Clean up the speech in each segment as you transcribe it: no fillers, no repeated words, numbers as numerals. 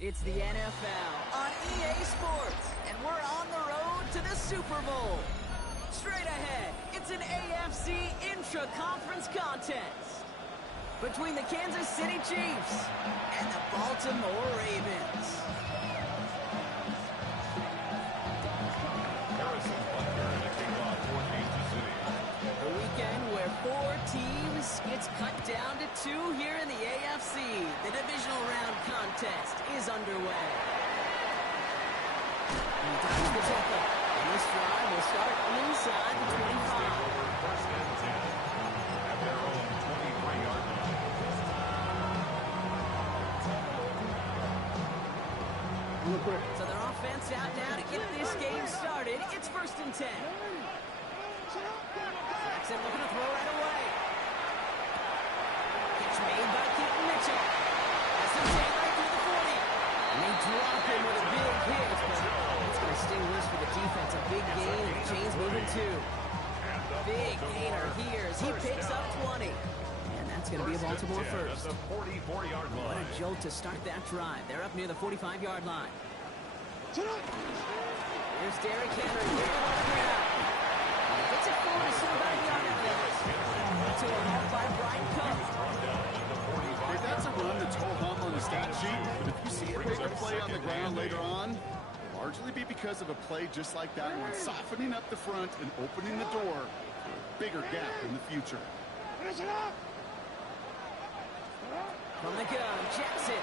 It's the NFL on EA Sports, and we're on the road to the Super Bowl. Straight ahead, it's an AFC intra-conference contest between the Kansas City Chiefs and the Baltimore Ravens. A weekend where 4 teams gets cut down to 2 here in the AFC. The Divisional Round contest is underway. He dodges the tackle, and this drive will start inside the 25. First and 10 at their own 23-yard line. So their offense out now to get this game started. It's first and 10. Jackson looking to throw right away. Catch made by Keaton Mitchell. That's the chain right through the 40. And they drop him with a big hit, but it's going to sting loose for the defense. A big gain, and the chain's moving too. Big gainer here as he picks up 20. And that's going to be a Baltimore first. What a jolt to start that drive. They're up near the 45-yard line. Here's Derrick Henry. Gets it forward to somebody on the to a home by Brian Cook. If that's a run that's ho-hum on the stat sheet, but if you see a bigger play on the ground later on, it'll largely be because of a play just like that one, softening up the front and opening the door for a bigger gap in the future. From the gun, Jackson.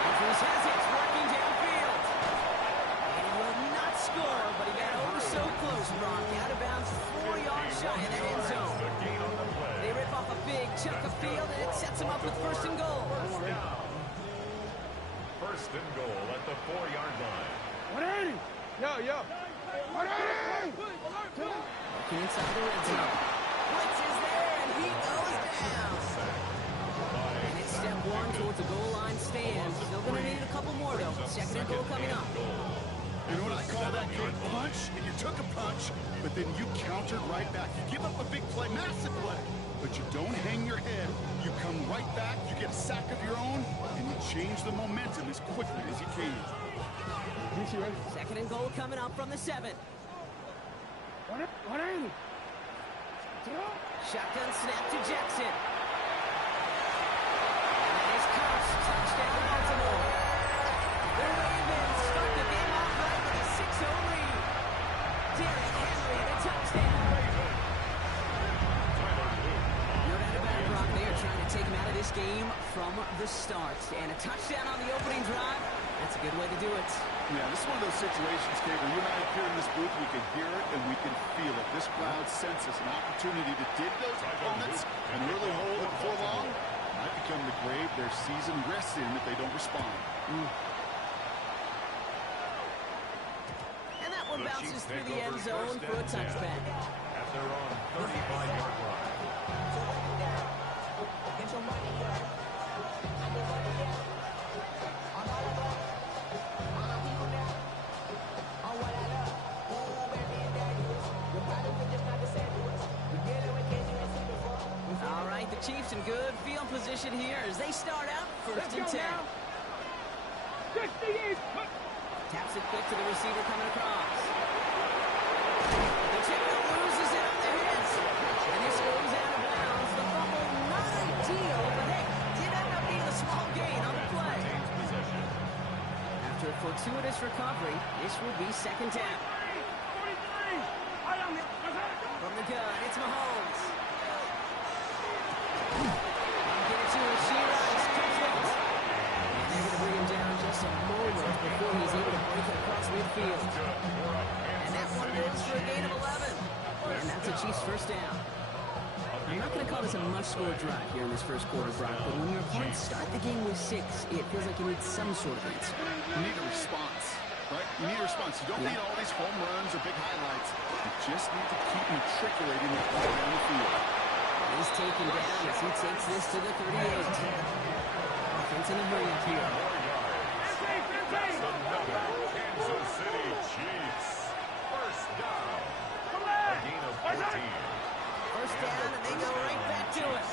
Andrews has it, working downfield. And he will not score, but he got over so close, Brock. Out of bounds, 4 yards shy of that end zone. They rip off a big chunk of field, and it sets them up with first and goal. First and goal at the 4-yard line. 180! Yo! 180! Looking inside the red zone. Blitz is there, and he goes down. And it's step 1 towards the goal line stand. Still going to need a couple more, though. Second and goal coming up. You know what I call that big punch? And you took a punch, but then you countered right back. You give up a big play, massive play, but you don't hang your head. You come right back, you get a sack of your own, and you change the momentum as quickly as you can. Second and goal coming up from the 7. 180! Shotgun snap to Jackson. And that is Cox. Touchdown Baltimore. The Ravens start the game off right with a 6-0 lead. Derrick Henry, the touchdown. No doubt about it, Brock. They are trying to take him out of this game from the start. And a touchdown on the opening drive. That's a good way to do it. Yeah, this is one of those situations, Kate, where you and I up here in this booth, we can hear it and we can feel it. This crowd senses an opportunity to dig those opponents and really hold it before long. Might become the grave their season rests in if they don't respond. And that one bounces through the end zone for a touchback. At their own 35-yard line. All right, the Chiefs in good field position here as they start out first and 10. Taps it quick to the receiver coming across. The checker loses it on the hits. And this goes out of bounds. The fumble not ideal, but hey, did end up being a small gain on the play. After a fortuitous recovery, this will be second down. From the gun, it's Mahomes. Get it to Rashid Rice. And they're going to bring him down just a moment before he's able to break it across midfield. And that one goes for a gain of 11. And that's a Chiefs first down. I'm not going to call this a must-score drive here in this first quarter, Brock, but when your opponents start the game with 6, it feels like you need some sort of answer. You need a response, right? You need a response. You don't need all these home runs or big highlights. You just need to keep matriculating the ball down the field. He's taken down as he takes this to the 38. Offense in a hurry up here. Kansas City Chiefs. First down. A gain of 14. First down, and they go right back to it.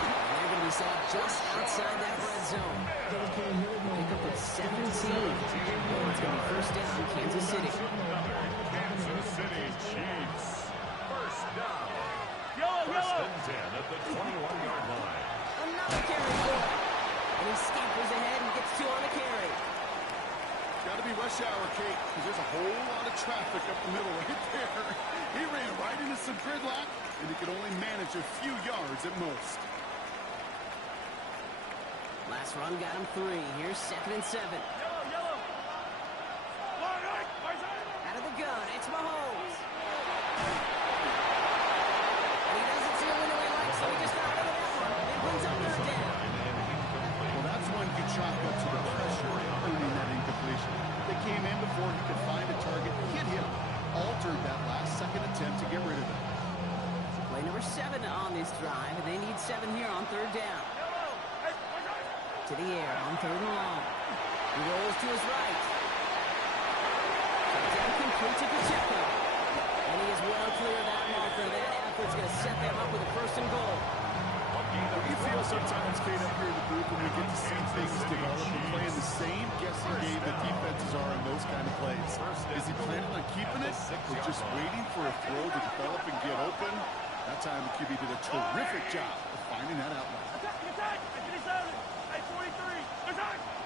And they're going to be sacked just outside that red zone. Pickup of 17. It's going to be first down, Kansas City. Kansas City Chiefs. First down. First and 10 at the 21-yard line. Another carry for him. And he scampers ahead and gets 2 on the carry. Got to be rush hour, Kate, because there's a whole lot of traffic up the middle right there. He ran right into some gridlock, and he could only manage a few yards at most. Last run got him 3. Here's 2nd and 7. Out of the gun, it's Mahomes. And he doesn't see a window he likes, so he just got rid of that one. It brings up 3rd down. Well, that's when you chalk up to the pressure earning that incompletion. They came in before he could find a target, hit him, altered that last second attempt to get rid of it. Play number 7 on this drive, and they need 7 here on 3rd down. To the air on 3rd and long. He rolls to his right. Touchdown complete to Pacheco. And he is well clear of that marker. That effort's going to set them up with a 1st and goal. You feel sometimes, Kate, up here in the booth when we get to see things develop and playing the same guessing game that defenses are in those kind of plays. Is he planning on keeping it or just waiting for a throw to develop and get open? That time the QB did a terrific job of finding that outlet.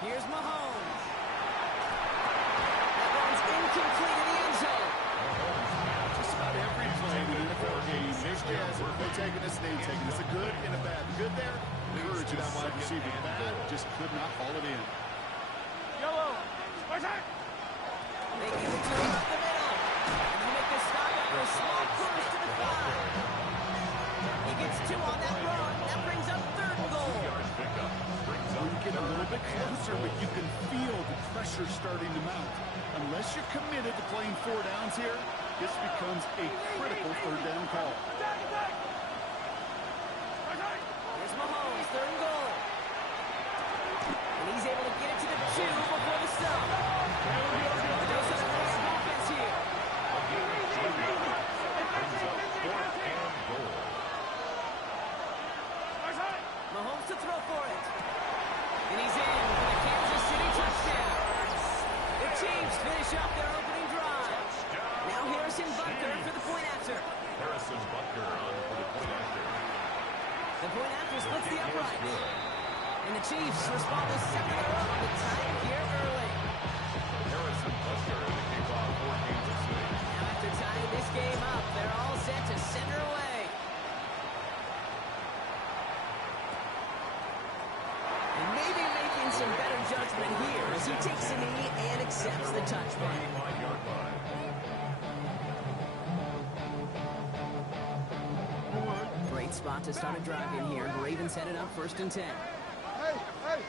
Here's Mahomes. That one's incomplete in the end zone. Just about every play in the NFL game, there's guys that are taking this, name taking this. A good and a bad. Good there, courage of that wide receiver. Bad, just could not haul it in. They give it to him up the middle. And they make the stop after a small push to the 5. He gets 2 on that run. That brings up 3rd and goal. You get a little bit closer, but you can feel the pressure starting to mount. Unless you're committed to playing 4 downs here, this becomes a critical 3rd down call. Here's Mahomes, 3rd and goal. And he's able to get it to the 2 before the stop. Those are the first offense here. Mahomes to throw for it. And he's in for the Kansas City touchdown. The Chiefs finish up their opening drive. Now Harrison Butker for the point after. Harrison Butker on for the point after. The point after splits the upright. And the Chiefs respond to 7 in a row to tie it here early. Harrison Butker in the kickoff for Kansas City. Now after tying this game up, they're all set to send her away. And maybe making some better judgment here as he takes a knee and accepts the touchback. 25-yard line. Great spot to start a drive in here. Ravens headed up 1st and 10. Hey! Out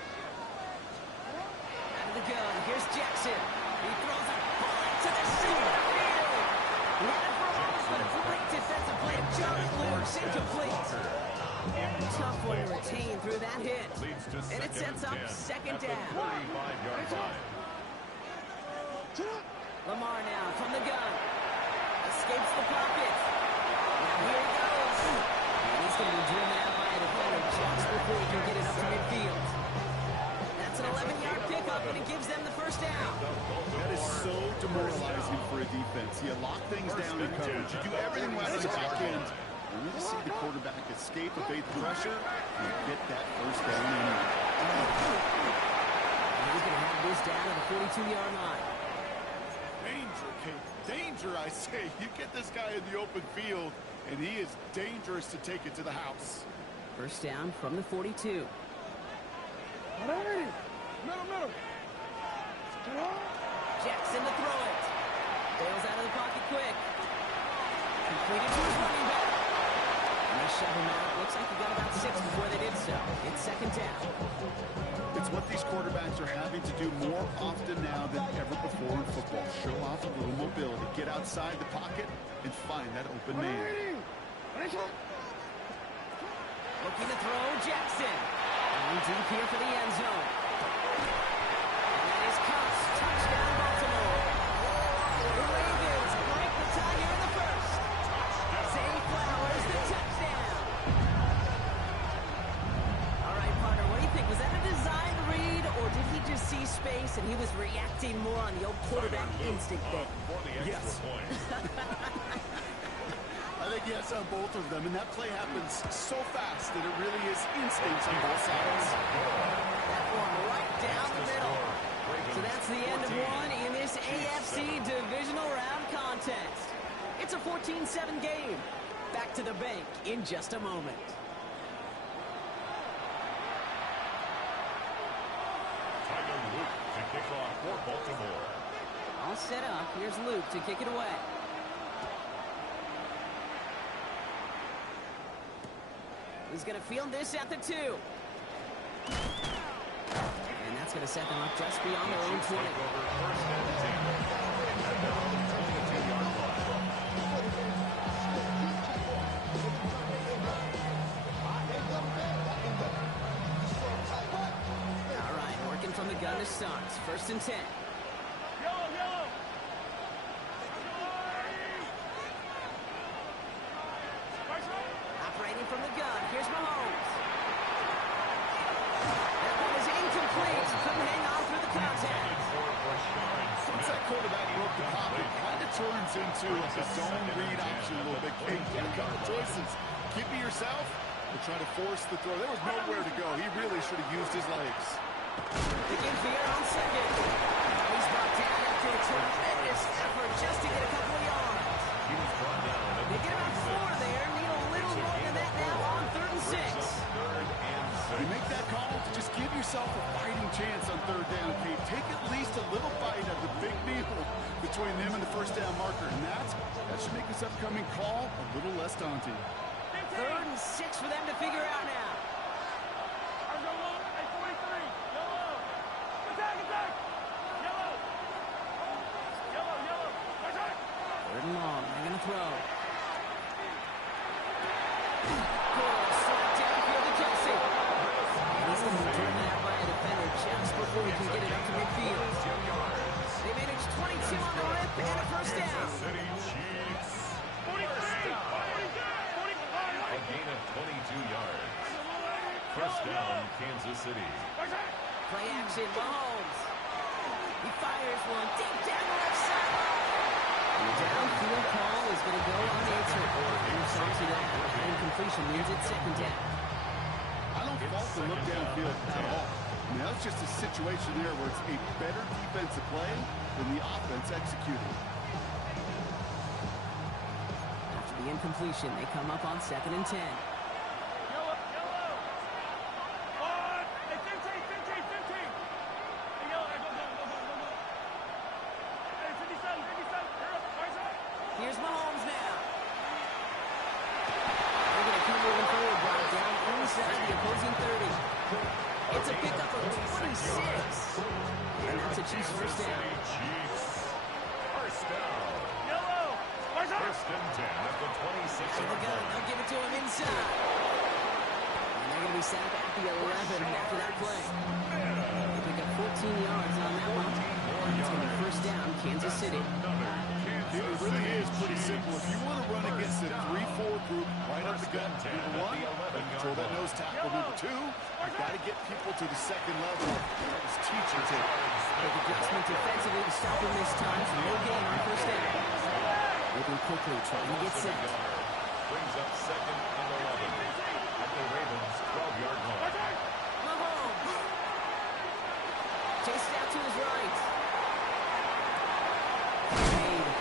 of the gun, here's Jackson. He throws a bullet to the center field. Running for a loss, but a great defensive play. Just loose, incomplete. Tough one to retain through that hit. And it sets up 2nd down. 35-yard line. Lamar now from the gun. Escapes the pocket. Now here he goes. And he's going to be driven out by a defender just before he can get it up to midfield. That's an 11-yard pickup, and it gives them the 1st down. That is so demoralizing for a defense. You lock things down in coverage. You do everything right on the back end. Only to see the quarterback escape, evade the pressure, and get that 1st down in. And he's going to have this down at the 42-yard line. Danger, Kate. Danger, I say. You get this guy in the open field, and he is dangerous to take it to the house. 1st down from the 42. Middle. Jackson to throw it. Bails out of the pocket quick. Completed to his running back. And they shove him out. Looks like he got about 6 before they did so. It's 2nd down. It's what these quarterbacks are having to do more often now than ever before in football. Show off a little mobility. Get outside the pocket and find that open man. Looking to throw, Jackson. Going deep here for the end zone. And that is Cups. Touchdown, Baltimore. The Ravens break the tie here in the 1st. Zay Flowers, the touchdown. All right, partner. He was reacting more on the old quarterback instinct there. For the extra point. I think yes on both of them, and that play happens so fast that it really is instincts on both sides. That one right down the middle. So that's the end of one in this AFC Divisional Round contest. It's a 14-7 game. Back to the bank in just a moment. Tiger Luke to kick off for Baltimore. All set up. Here's Luke to kick it away. He's going to field this at the 2. And that's going to set them up just beyond their own 20. First and 10. And now the 22-yard line. All right, working from the gun to start. First and 10. Yellow. Operating from the gun. Here's Mahomes. That one is incomplete. Couldn't hang on through the contact. Once that quarterback broke the pocket, it kind of turns into a zone read option a little bit. Kate, you got a couple choices. Keep it yourself or try to force the throw. There was nowhere to go. He really should have used his legs. They give Fier on second. He's brought down after a tremendous effort just to get a couple of yards. He was brought down. They get about 4 there. Need a little more than that now on 3rd and 6. You make that call, just give yourself a fighting chance on 3rd down, Kate. Take at least a little bite of the big meal between them and the first down marker. And that should make this upcoming call a little less daunting. 3rd and 6 for them to figure out now. Third and long. They're going to throw. Good slap downfield to Kelsey. And he's going to be turned out by a defender just before he can get it up to midfield. They managed 22 on the rip and a first down. City Chiefs. A gain of 22 yards. First down, Kansas City. Play action, Mahomes. He fires one deep down the left side. The downfield call is going to go unanswered. Intercepts it out. Incompletion means it's 2nd down. I don't fault the look downfield at all. I mean, that's just a situation there where it's a better defensive play than the offense executing. After the incompletion, they come up on 2nd and 10. Here's Mahomes now. They're going to keep moving forward, brought down inside the opposing 30. It's a pickup of 26. And that's a Chiefs first down. Chiefs. First down. First and 10 at the 26. In the gun, they'll give it to him inside. And they're going to be sacked at the 11 after that play. They pick up 14 yards on that one. It's going to be first down, Kansas City. It really is pretty simple. If you want to run against a 3-4 group right up the gut, number 1, control that nose tackle. Number 2, you've got to get people to the second level. That was teaching to Big adjustment defensively to stop him this time, so no gain on first down. Moving quickly, trying to get set. Brings up 2nd and 11 at the Ravens 12-yard line. Mahomes. Chased out to his right. Made.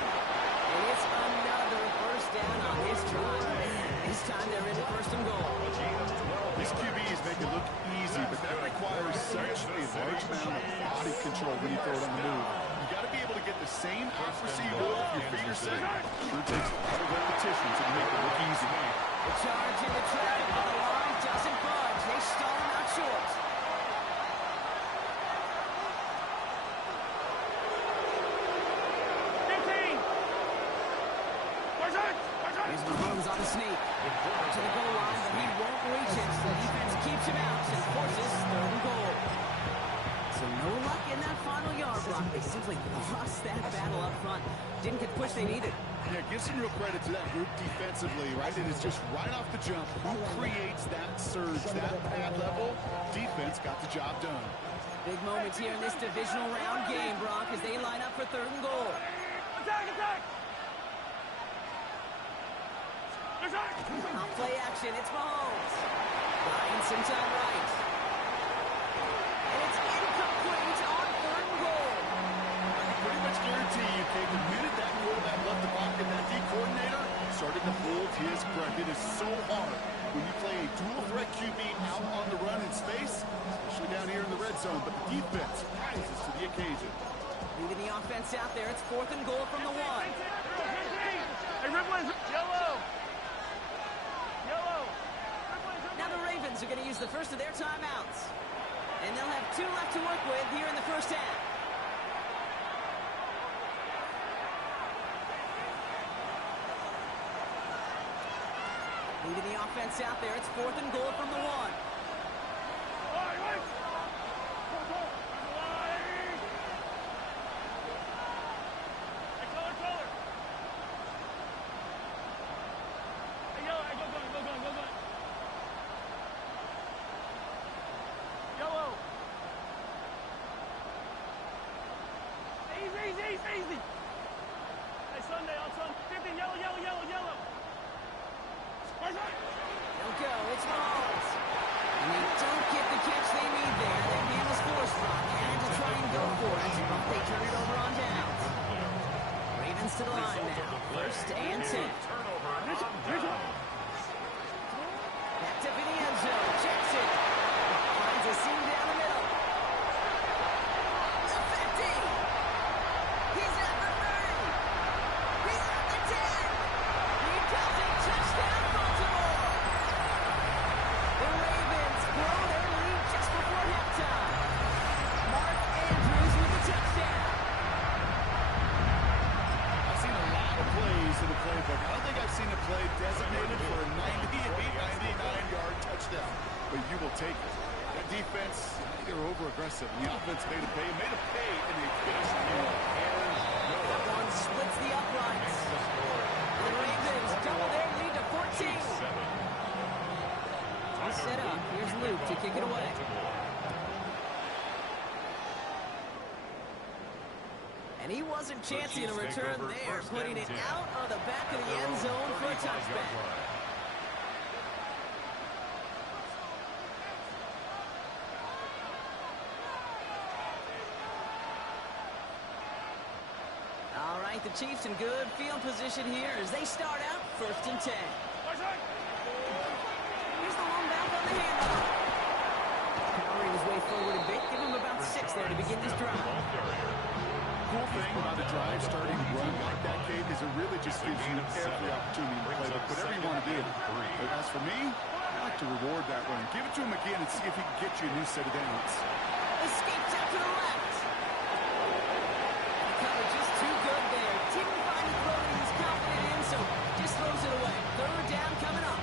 And it's another first down on this drive. This time they're in the 1st and goal. These QBs make it look easy, but that requires such a large amount of body control when you throw it on the move. You got to be able to get the same accuracy you will if your feet are set. Sure takes a lot of repetition to make it look easy. The charge in the trap, but the line doesn't budge. They stall him out short. Here's Mahomes on the sneak. To the goal line, but he won't reach it. So the defense keeps him out and forces 3rd and goal. So no luck in that final yard block. They simply lost that battle up front. Didn't get the push they needed. Yeah, give some real credit to that group defensively, right? And it's just right off the jump. Who creates that surge, that pad level? Defense got the job done. Big moments here in this divisional round game, Brock, as they line up for 3rd and goal. Attack, attack! On play action, it's Mahomes. Buying some time right. And it's incomplete on 3rd and goal. I pretty much guarantee you, Kate, the minute that quarterback left the pocket, that D coordinator started to hold his breath. It is so hard when you play a dual threat QB out on the run in space, especially down here in the red zone, but the defense rises to the occasion. Moving the offense out there, it's 4th and goal from the 1. Hey, Ripley's yellow! Yellow! Now the Ravens are going to use the first of their timeouts. And they'll have 2 left to work with here in the first half. Moving the offense out there, it's 4th and goal from the 1. Easy. Hey, Sunday, on Sunday. 15, yellow. They'll go, it's Mahomes. And they don't get the catch they need there. Their man was forced, Brock. And to try and go for it, but they turn it over on downs. Ravens to the line now. 1st and 10. Back to the end zone. Jackson finds a seam down the middle. The 50. He's at the 30. He's at the 10. He does it. Touchdown, Baltimore. The Ravens blow their lead just before halftime. Mark Andrews with the touchdown. I've seen a lot of plays in the playbook. I don't think I've seen a play designated for a 99-yard touchdown, but you will take it. That defense, they're over-aggressive, and the offense made a pay, and they finished the game. That one splits the uprights. The Ravens double their lead to 14. All set up. Here's Luke to kick it away. And he wasn't chancing a return there, putting it out of the back of the end zone for a touchback. All right, the Chiefs in good field position here as they start out 1st and 10. Here's the long back on the handoff. Powering his way forward a bit. Give him about 6 there to begin this drive. Cool thing about a drive starting run like that, Kate, is it really just gives you every opportunity to play whatever you want to do. But as for me, I like to reward that run. Give it to him again and see if he can get you a new set of downs. Escapes out to the left. The cover just too good there. Didn't find the throw that he's confident in, so just throws it away. 3rd down coming up.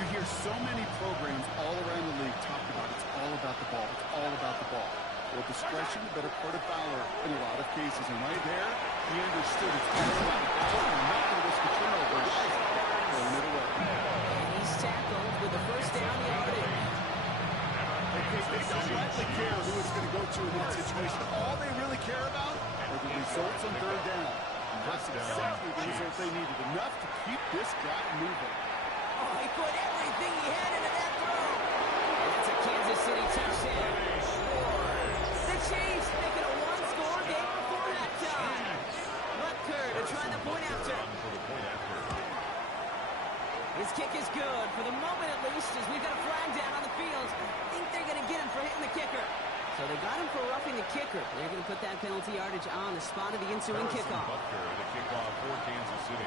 You hear so many programs all around the league talk about it's all about the ball. It's all about the ball. Well, discretion, the better part of valor in a lot of cases. And right there, he understood it's all about the ball and not going to risk a turnover. Guys, throwing it away. And he's tackled with a 1st down yardage. Okay, they don't likely care who it's going to go to in that situation. All they really care about are the results on 3rd down. And that's exactly the result they needed. Enough to keep this drive moving. Oh, he put everything he had into that throw. And that's a Kansas City touchdown. The Chiefs making a 1-score game before halftime. Rutger to try the point after. His kick is good, for the moment at least, as we've got a flag down on the field. I think they're going to get him for hitting the kicker. So they got him for roughing the kicker. They're going to put that penalty yardage on the spot of the ensuing kickoff. The kickoff for Kansas City.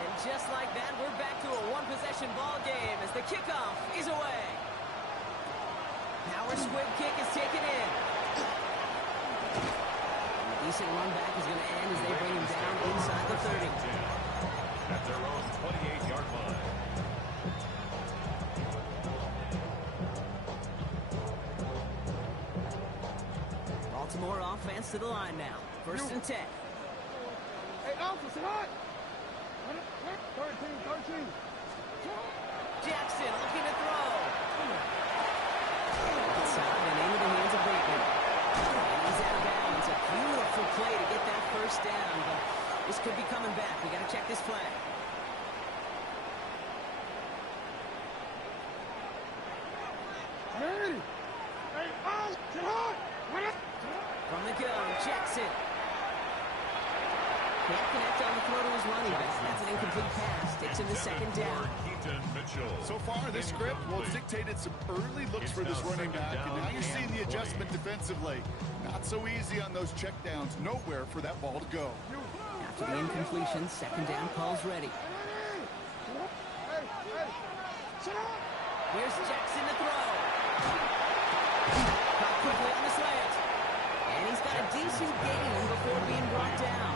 And just like that, we're back to a 1-possession ball game as the kickoff is away. Power squib kick is taken in. And a decent run back is going to end as they bring him down inside the 30. At their own 28-yard line. Baltimore offense to the line now. 1st and 10. Hey, Alpha, say hi. 13. Jackson looking to throw. Outside and into the hands Jackson. Can't connect on the throw to his running back. That's an incomplete pass. Sticks in the second down. So far, this script, well, it's dictated some early looks for this running back, and now you're seeing the adjustment defensively. Not so easy on those checkdowns. Nowhere for that ball to go. After the incompletion, second down calls ready. Here's Jackson to throw. Caught quickly on the slant. And he's got a decent gain before being brought down.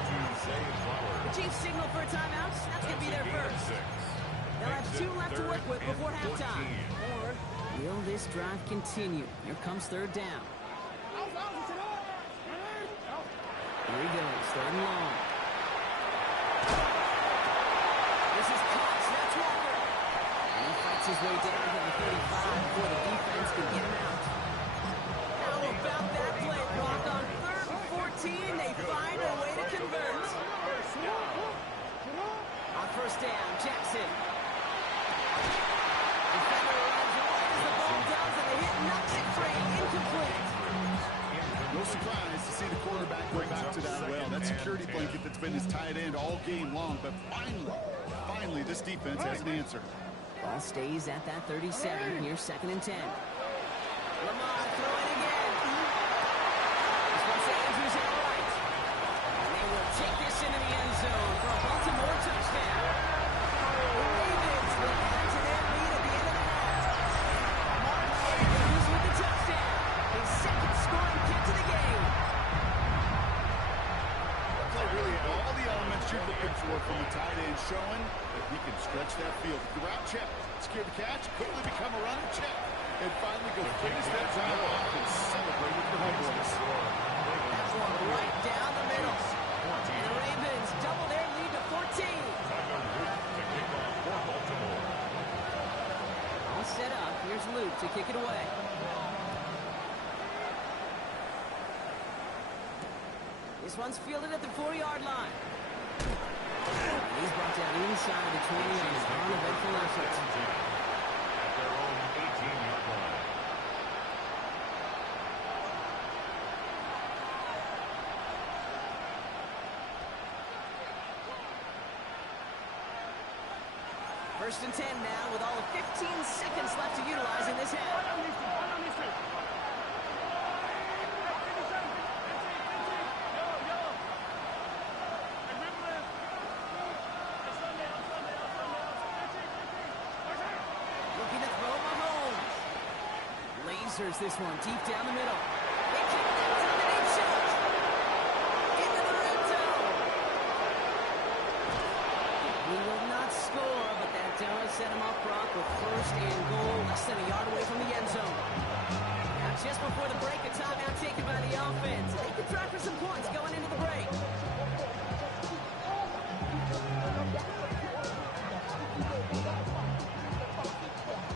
The Chiefs signal for a timeout. That's going to be their first. They'll have 2 left to work with before halftime. Or will this drive continue? Here comes third down. Here he goes, third and long. This is caught. That's Walker. And he fights his way down to the 35 before the defense can get him out. How about that play, Brock? On 3rd and 14, they find a way to convert. On first down, Jackson. Defender runs wide as the ball does, and the hit knocks it free. Incomplete. No surprise to see the quarterback go back to that well. That security blanket that's been his tight end all game long, but finally, this defense has an answer. Ball stays at that 37. Here's 2nd and 10. Lamar throwing again. This one's to Andrews out right. And they will take this into the end zone for a Baltimore touchdown. The Ravens will add to their lead at the end of the half. Mark Andrews with the touchdown. His 2nd scoring kick to the game. That play really had all the elements you're looking for from the tight end, showing that he can stretch that field. The route check, secure the catch, quickly become a runner check, and finally go finish that drive off and celebrate with the homeboys. That's one right down the middle. And the Ravens double their lead to 14. All set up. Here's Luke to kick it away. This one's fielded at the 4-yard line. He's brought down inside the 20 on his uneventful effort. At their own 18-yard line. First and 10 now with all of 15 seconds left to utilize in this half. Looking to throw Mahomes. Lasers this one deep down the middle. They kick that to the deep shot. Into the red zone. He will not score, but that does set him up, Brock, with 1st and goal, less than a yard away from the end zone. Now, just before the break, a timeout taken by the offense. They could try for some points going into the break.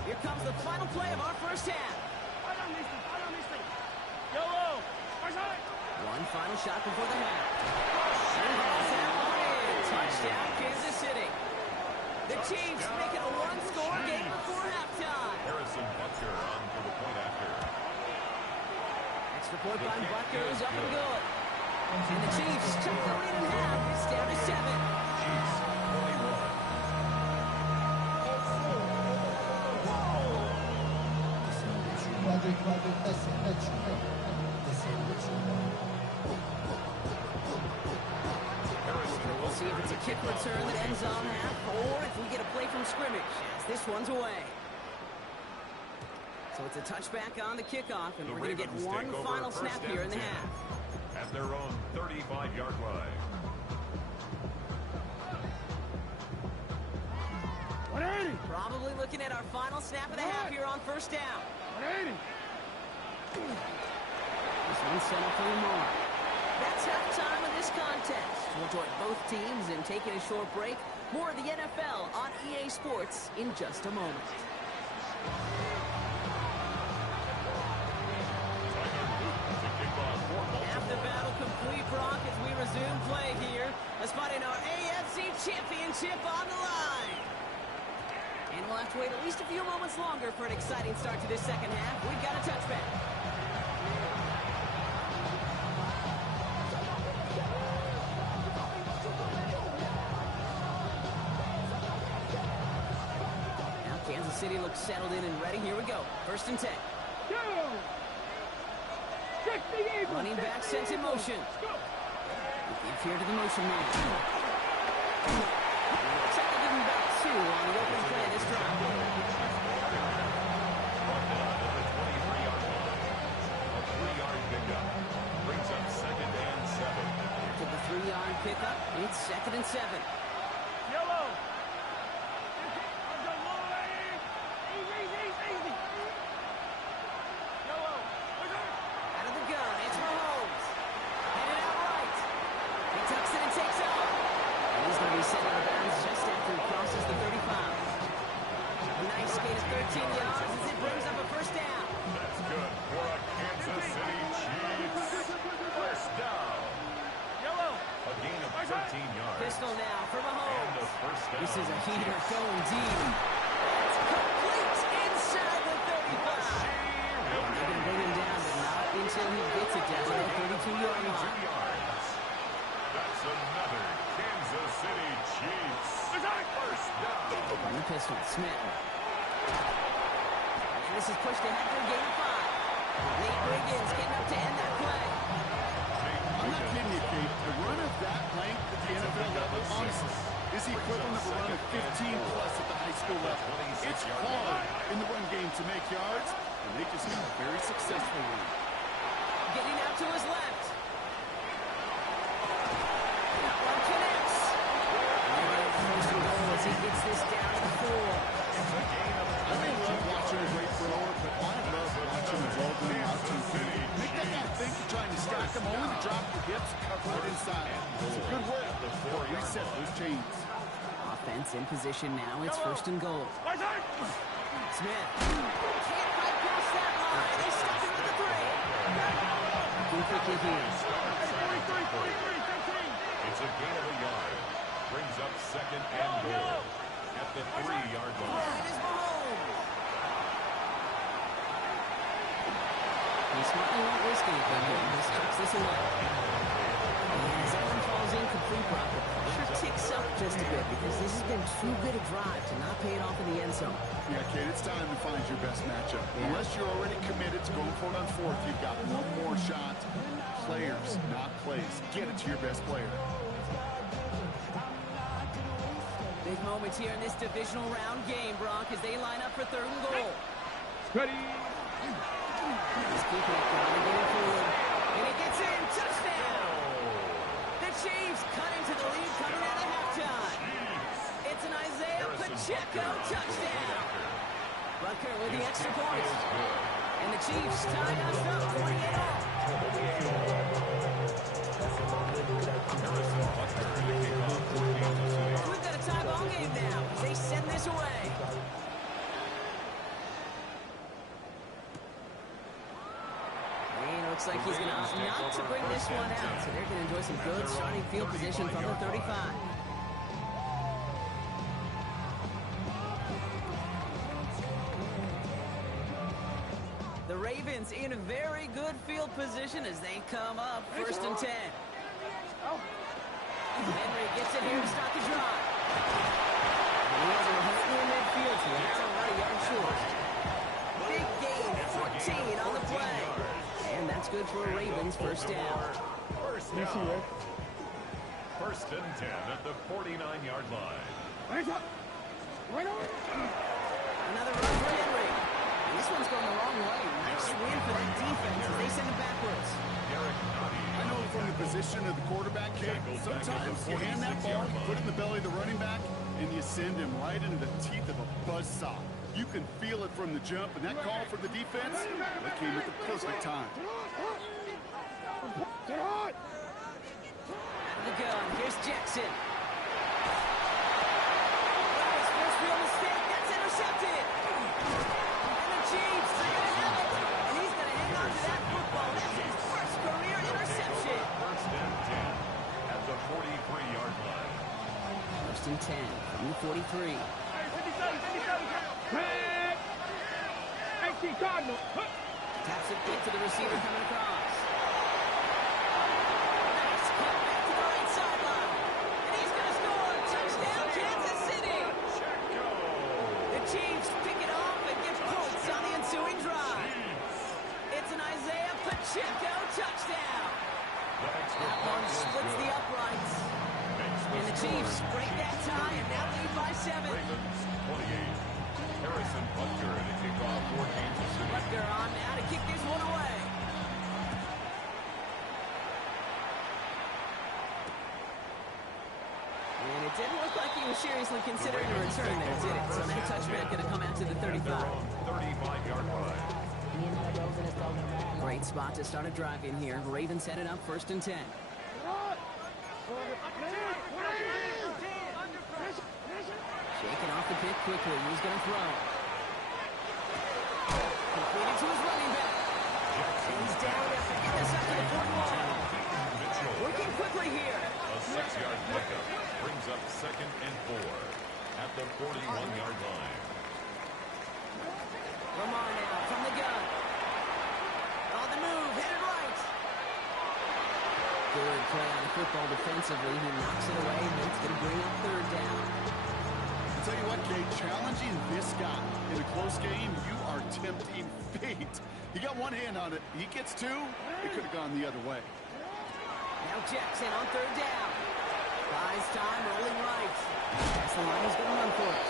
Here comes the final play of our first half. One final shot before the half. And that's that one in. Touchdown, Kansas City. The Chiefs make it a 1-score game before halftime. Harrison Butker on for the point after. Extra point by Butker is up and good. And the Chiefs took the lead in half. It's down to 7. Chiefs 21. We'll see if it's a kick return that ends on half, or if we get a play from scrimmage, as this one's away. So it's a touchback on the kickoff, and we're going to get one final snap here in the half. At their own 35-yard line. Probably looking at our final snap of the half here on first down. This one's set up for Lamar. That's halftime of this contest. We'll join both teams in taking a short break. More of the NFL on EA Sports in just a moment. Half the battle complete, Brock, as we resume play here. Let's find our AFC Championship on the line. And we'll have to wait at least a few moments longer for an exciting start to this second half. We've got a touchback. Kansas City looks settled in and ready. Here we go. 1st and 10. Go! Check the Eagles. Running back sent in motion. Give here to the motion man. Looks like they're giving back 2 on the opening play of this drive. A 3-yard pickup. Brings up 2nd and 7. To the 3-yard pickup, it's 2nd and 7. Yellow. Easy. Yellow. Out of the gun, it's Mahomes. Headed out right. He tucks it and takes off. And he's going to be sent out of bounds just after he crosses the 35. A nice skate of 13 yards as it brings up a 1st down. That's good for a Kansas City Chiefs. 1st down. Yellow. A gain of 13 yards. Pistol now for And a Mahomes. 1st down. This is a heater going deep. It's complete inside the 35. They're going to bring him down, but not until he gets it down to the 32-yard line. 2 yards. That's another Kansas City Chiefs. 1st down. On the pistol, Smith. And this is pushed ahead for a gain of 5. Nate Wiggins getting up to end that play. I'm not kidding you, Kate. A run of that length at the NFL level, honestly, is the equivalent of a run of 15-plus at the high school level. It's hard in the run game to make yards, and they just got a very successful one. Getting out to his left. That one connects. And they get first and goal as he gets this down to the 4. I may love watching a great thrower, but I love watching a well-done out to make that guy think you're trying to stack him, only to drop the hips, cover it inside. It's a good work. Reset those chains. Offense in position now. It's 1st and goal. Smith can't quite cross that line. They stop him at the 3. Looking quickly here. 43, 13. It's a gain of a yard. Brings up 2nd and goal at the 3-yard line. That is Mahomes. He smartly won't risk anything here. He just chucks this away. And as that one falls incomplete, Brock, the pressure ticks up just a bit because this has been too good a drive to not pay it off in the end zone. Yeah, Kate, it's time to find your best matchup. Unless you're already committed to going for it on 4th, you've got one more shot. Players, not plays. Get it to your best player. Big moments here in this divisional round game, Brock, as they line up for 3rd and goal. Ready. He's keeping it going and getting forward. And he gets in. Touchdown! The Chiefs cut into the lead coming out of halftime. It's an Isaiah Pacheco touchdown. Rucker with the extra point. And the Chiefs tie us up 28-all. We've got a tie ball game now as they send this away. Looks like he's going to opt not to bring this one out, so they're going to enjoy some good starting field position from the 35. The Ravens in very good field position as they come up 1st and 10. Henry gets it here to start the drive. He has a hit in midfield here. It's about a yard short. Big gain, 14 on the play. And that's good for a Ravens 1st down. 1st down. 1st and 10 at the 49-yard line. Another run for Henry. And this one's going the wrong way. Nice win for that defense as they send it backwards. I know from the position of the quarterback, Kate, sometimes you hand that ball, you put it in the belly of the running back, and you send him right into the teeth of a buzzsaw. You can feel it from the jump, and that call for the defense, that came at the perfect time. Out of the gun, here's Jackson. His first real mistake, that's intercepted. And the Chiefs are going to have it. And he's going to hang on to that football. That's his first career interception. 1st and 10 at the 43-yard line. 1st and 10 from the 43. 18 Cardinal. Taps it quick to the receiver coming across. Nice cut back to the right sideline. And he's going to score. Touchdown, Kansas City. The Chiefs pick it Pacheco, touchdown. That one splits the uprights. And the Chiefs break that tie and now lead by 7. Ravens 28. Harrison Butker to kick off for Kansas City. Butker on now to kick this one away. And it didn't look like he was seriously considering a return there, did it? So that touchback going to come out to the 35. 35-yard line. Great spot to start a drive in here. Ravens headed up 1st and 10. Shaking off the pick quickly. He's going to throw. Completed to his running back. He's down after getting this up to the 41. Working quickly here. A 6-yard pickup brings up 2nd and 4 at the 41-yard line. Lamar now from the gun. On the move, headed right. Good play on the football defensively. He knocks it away, but it's going to bring up 3rd down. I'll tell you what, Kate, challenging this guy in a close game, you are tempting fate. He got one hand on it. He gets 2. It could have gone the other way. Now Jackson on 3rd down. Buys time, rolling right. That's the line he's going to run for it.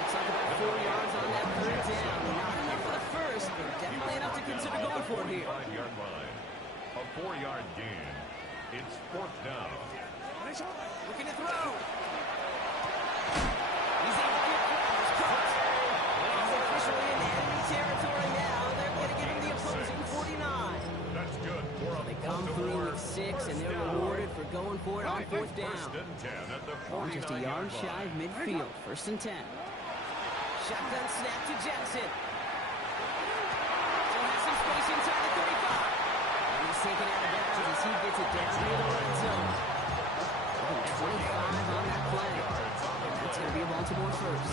Looks like about 4 yards on that 3rd down. Not enough for the first, but definitely enough to consider going for it here. 5-yard line. A 4-yard gain. It's 4th down. Looking to throw. He's able to get Flowers caught. He's officially in enemy territory now. They're going to give him the opposing 49. That's good for a They come through with 6, and they're rewarded for going for it on 4th down. 1st and 10 at the Just a 49-yard yard shy of midfield. 1st and 10. Shotgun snap to Jackson. Still has some space inside the 35. And he's taken out of bounds as he gets it down near the red zone. 25 on that play. And that's going to be a Baltimore first.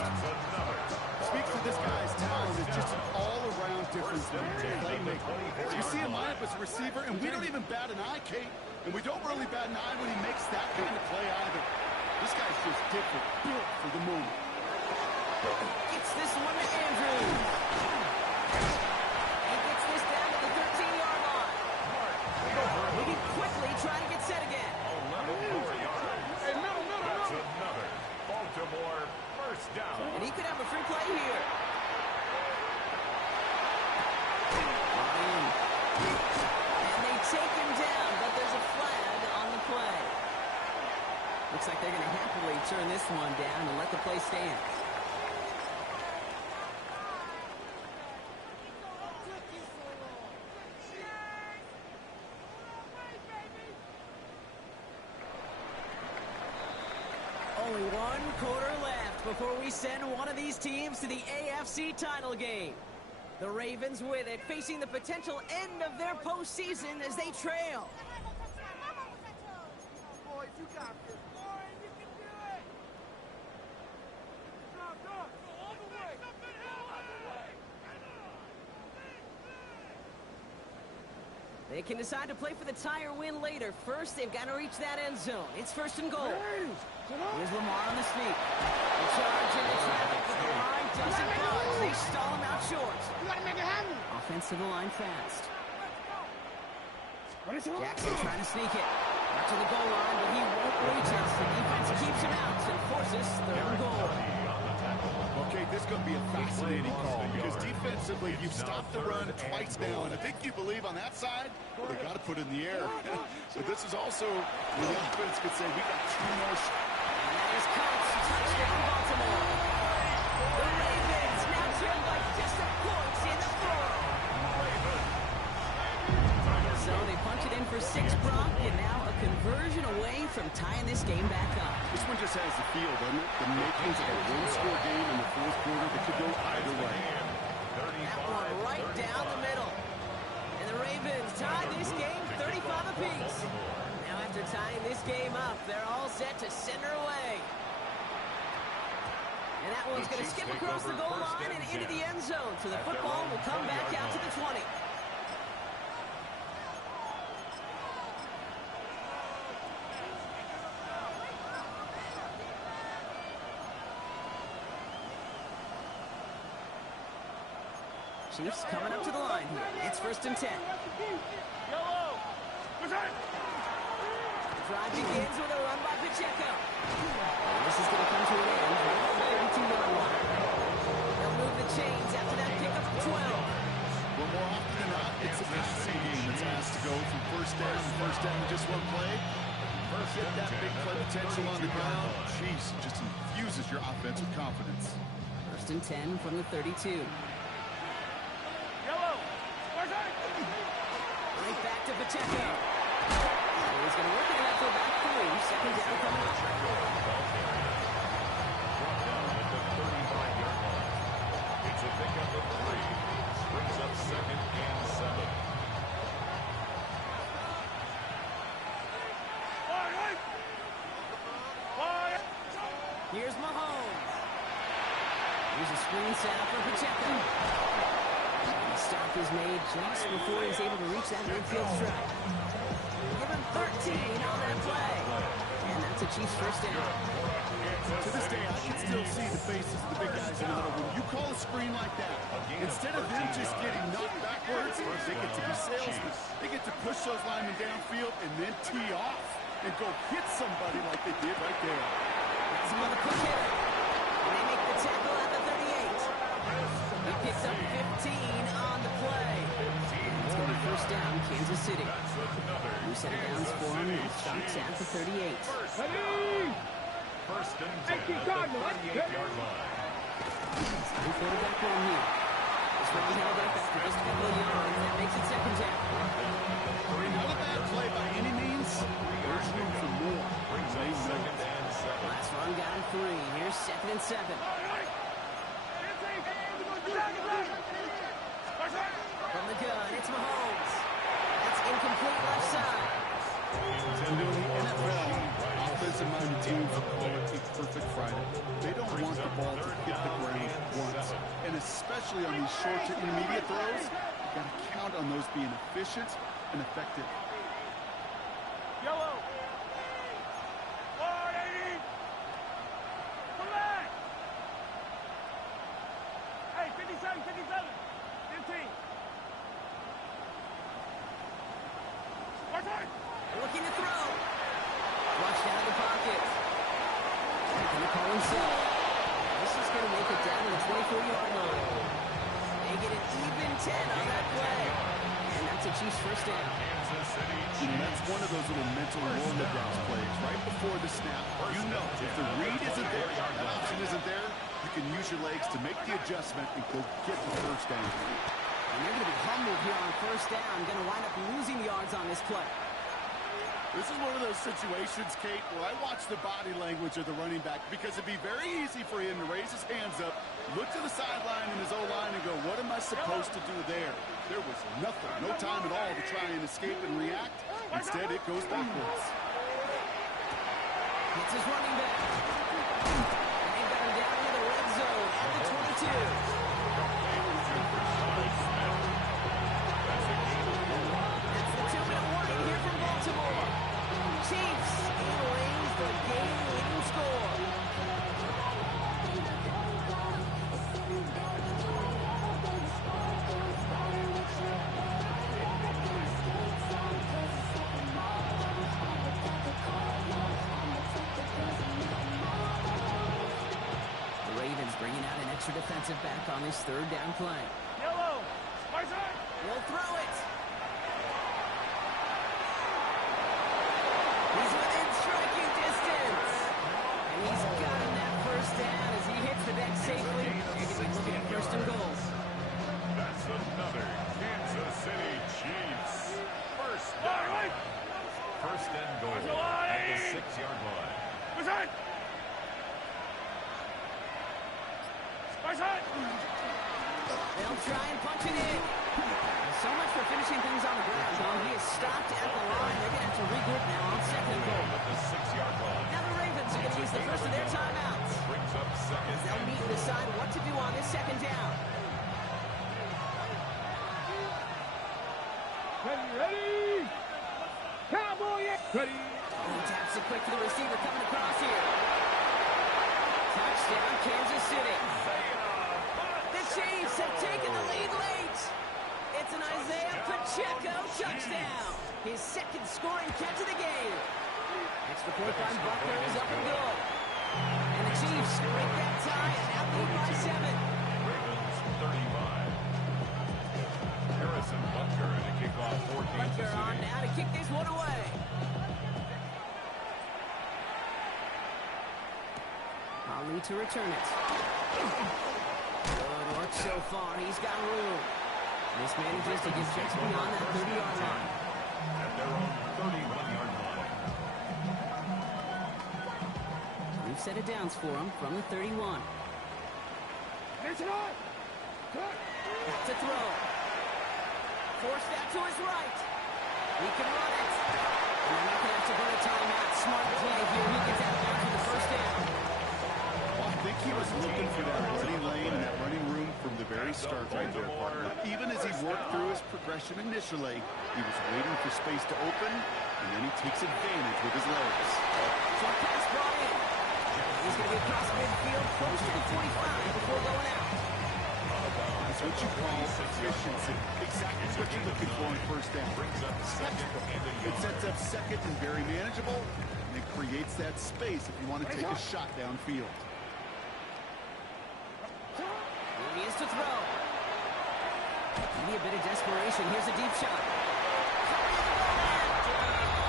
Speaks to this guy's talent. It's just an all-around difference playmaker. You see him line up as a receiver, and we don't even bat an eye, Kate. And we don't really bat an eye when he makes that kind of play either. This guy's just different, built for the moment. Gets this one to Andrews. He gets this down to the 13-yard line. Moving quickly, trying to get set again. 11 more yards. That's another Baltimore first down. And he could have a free play here. And they take him down, but there's a flag on the play. Looks like they're going to happily turn this one down and let the play stand. Only 1 quarter left before we send one of these teams to the AFC title game. The Ravens with it, facing the potential end of their postseason as they trail. Boys, you got this. Boys, you can do it. Go, all the way. They can decide to play for the tie or win later. First, they've got to reach that end zone. It's 1st and goal. Here's Lamar on the sneak. The charge into traffic, but the line doesn't budge. They stall him out short. You gotta make it happen. Offense to the line fast. Jackson trying to sneak it. Up to the goal line, but he won't reach it. The defense keeps him out and forces 3rd and goal. Okay, this is going to be a fascinating call because defensively you've stopped the run twice now, and I think you believe on that side, well, they got to put it in the air. But this is also where the offense could say we got 2 more shots. And that is Coates, touchdown Baltimore. The Ravens now trail by just a point in the 4th. So they punch it in for 6, Brock, and now a conversion away from tying this game back up. This one just has the feel, doesn't it? The makings of a one-score game in the 4th quarter that could go either way. That one right down the middle. And the Ravens tie this game 35 apiece. Now after tying this game up, they're all set to send her away. And that one's going to skip across the goal line and into the end zone. So the football will come back out to the 20. Chiefs coming up to the line here. It's 1st and 10. Yellow. Drive begins with a run by Pacheco. And this is going to come to an end right at the 32-yard line. They'll move the chains after that pickup of 12. Well, more often than not, it's a passing game that's asked to go from first down to just one play. Get that big play potential on the ground. Jeez, just infuses your offense with confidence. 1st and 10 from the 32. Yellow. Right back to Pacheco. He's going to work it out for about 3. 2nd down coming up. Brought down at the 35-yard line. It's a pickup of 3. Brings up 2nd and 7. Here's Mahomes. Here's a screen set up for Pacheco. The stop is made just before he's able to reach that midfield strike. Give him 13 on that play. And that's a Chiefs 1st down. To this day, I can still see the faces of the big guys in the middle. When you call a screen like that, instead of them just getting knocked backwards, they get to be salesmen. They get to push those linemen downfield and then tee off and go hit somebody like they did right there. That's another quick hit. And they make the tackle at the 38. He picks up 15 on the play. It's going to be 1st down, Kansas City. New set of downs for him. He stops at the 38. 1st and 10 at the 38-yard line. New quarterback run here. This one held up after just a couple of yards. That makes it 2nd down. Not a bad play by any means. There's room for more. Brings up 2nd and 7. Last run got him 3. Here's 2nd and 7. From the gun, it's Mahomes. That's incomplete left side. In the NFL, offensive-minded teams call it a perfect Friday. They don't want the ball to hit the ground once. And especially on these short to intermediate throws, you've got to count on those being efficient and effective. Yellow. 180. Come back. Hey, 57, 57. 15. Looking to throw. Flushed out of the pocket. Going to call himself. This is going to make it down to the 24-yard line. They get an even 10 on that play. And that's a Chiefs 1st down. And that's one of those little mental roll-the-dice plays right before the snap. You know, if the read isn't there, that option isn't there, you can use your legs to make the adjustment and go get the 1st down. And they're going to be humbled here on 1st down. Going to wind up losing yards on this play. This is one of those situations, Kate, where I watch the body language of the running back because it'd be very easy for him to raise his hands up, look to the sideline in his O-line and go, what am I supposed to do there? There was nothing, no time at all to try and escape and react. Instead, it goes backwards. It's his running back. And they've got him down in the red zone at the 22. That's the 2-minute warning here from Baltimore. Chiefs erase the game-winning score. The Ravens bringing out an extra defensive back on this 3rd down play. Yellow. My side. Will throw it. He's within striking distance. And he's got him that 1st down as he hits the deck safely. They're going to be looking at 1st and goal. That's another Kansas City Chiefs 1st down. 1st and goal at the 6-yard line. My side. My side. They'll try and punch it in. So much for finishing things on the ground. Well, he is stopped at the line. They're going to have to regroup now on 2nd and goal. At the 6-yard line. Now the Ravens are going to use the first of their timeouts. Brings up 2nd. They'll meet and decide what to do on this 2nd down. Ready? Cowboy. Ready. He taps it quick to the receiver coming across here. Touchdown, Kansas City. The Chiefs have taken the lead late. touchdown. His second scoring catch of the game. Extra point by Butler is up and good. And the Chiefs break that tie and now lead by 7. Ravens 35. Harrison Butker to kick off for Kansas Butker on City. now to kick this one away. Ali to return it. Good work so far. He's got room. This manages to get just beyond that 30-yard line. At their own 31-yard line. We've set it downs for him from the 31. It's on. Cut. To throw. Force that to his right. He can run it. And they're not going to have to run a timeout. Smart play here. He gets out of bounds for the first down. Well, I think he was looking for that running lane and that running room from the very start right there, partner. Even as he worked through his progression initially, he was waiting for space to open, and then he takes advantage with his legs. Short pass brought in. He's going to be across midfield, close to the 45 before going out. That's what you call efficiency. Exactly what you're looking for in first down. Brings up second and a It sets up second and very manageable, and it creates that space if you want to take a shot downfield. Here he is to throw. Maybe a bit of desperation. Here's a deep shot.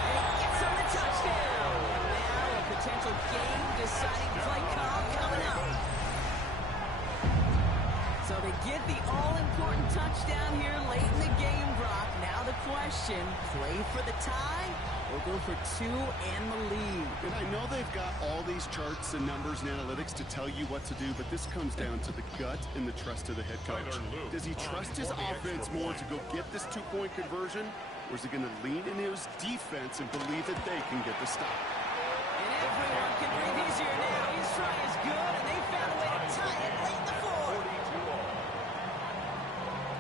And he gets on the touchdown. Now a potential game-deciding play call coming up. So to get the all-important touchdown here late in the game, Brock, now the question, play for the tie or go for 2 and the lead? And I know they've got all these charts and numbers and analytics to tell you what to do, but this comes down to the gut and the trust of the head coach. Does he trust his offense more to go get this 2-point conversion, or is he going to lean into his defense and believe that they can get the stop? And everyone can breathe easier now. His try is good, and they found a way to tie it late in the fourth. 42-all.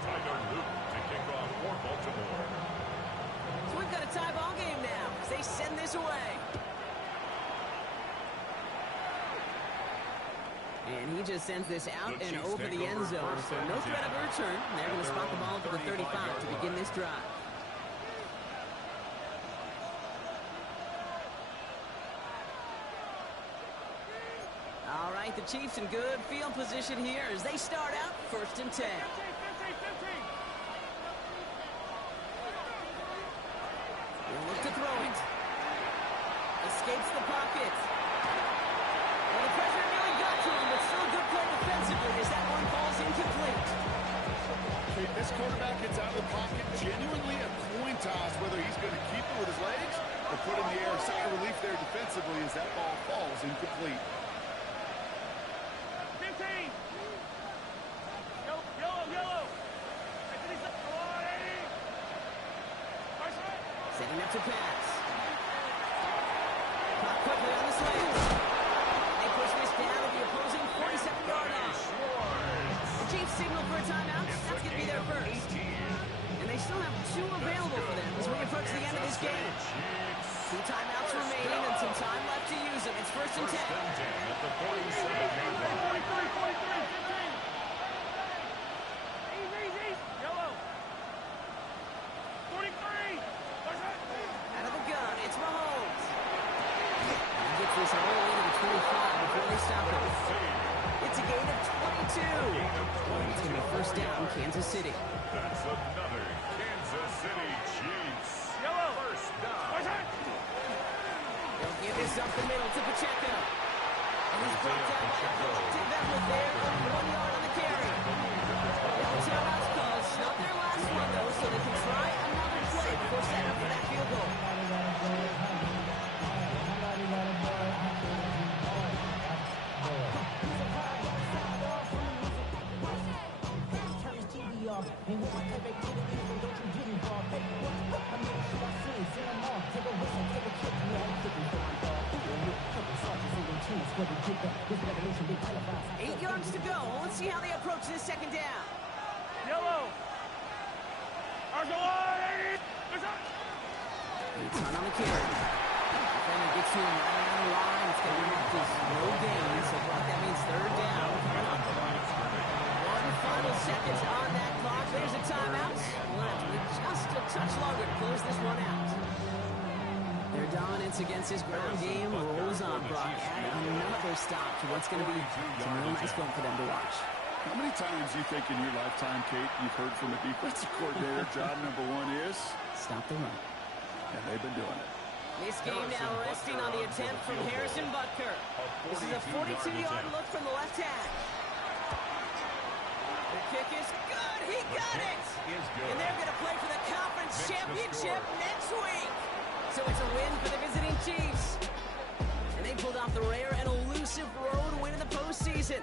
Tyler Luke to kick off for Baltimore. So we've got a tie ball game now as they send this away. And he just sends this out and over the end zone. So no threat of a return. They're going to spot the ball for the 35 to begin this drive. All right, the Chiefs in good field position here as they start out 1st and 10. 15. He'll look to throw it. Escapes the pocket. Well, the pressure really got to him, but still a good play defensively as that one falls incomplete. Hey, this quarterback gets out of the pocket, genuinely a coin toss whether he's going to keep it with his legs or put in the air. Sigh of relief there defensively as that ball falls incomplete. 15. Yellow. Come on, Eddie. Setting up to pass. Caught quickly on the slants. They push this down at the opposing 47-yard line. The Chiefs signal for a timeout. That's going to be their first. And they still have 2 available for them as we approach the end of this game. 2 timeouts remaining and some time left to use them. It's 1st and 10. At the 47-yard line. 43. 15. Easy. Yellow. 43. Out of the gun, it's Mahomes. He gets this all the way to the 25 before they stop it. It's a gain of 22. It's going to be 1st down, Kansas City. That's another Kansas City Chiefs. Yellow. First down. They'll give this up the middle to Pacheco. And he's brought down by a collective effort there, only 1 yard on the carry. No timeouts called. Not their last one, though, so they can try another play before setting up for that field goal. Eight yards to go. Let's see how they approach this 2nd down. Yellow. It's not on the carry. Defender gets to him right around the line. It's going to be marked as no gain. So Brock, that means 3rd down. Coming up. 1 final seconds on that clock. There's a timeout. We'll have to wait just a touch longer to close dominance against his ground game rolls on, Brock. Add another stop to what's going to be some real nice film for them to watch. How many times do you think in your lifetime, Kate, you've heard from a defensive coordinator, job number one is? Stop the run. And they've been doing it. This game now resting on the attempt from Harrison Butker. This is a 42-yard look from the left hash. The kick is good. He got it. And they're going to play for the conference championship next week. So it's a win for the visiting Chiefs. And they pulled off the rare and elusive road win in the postseason.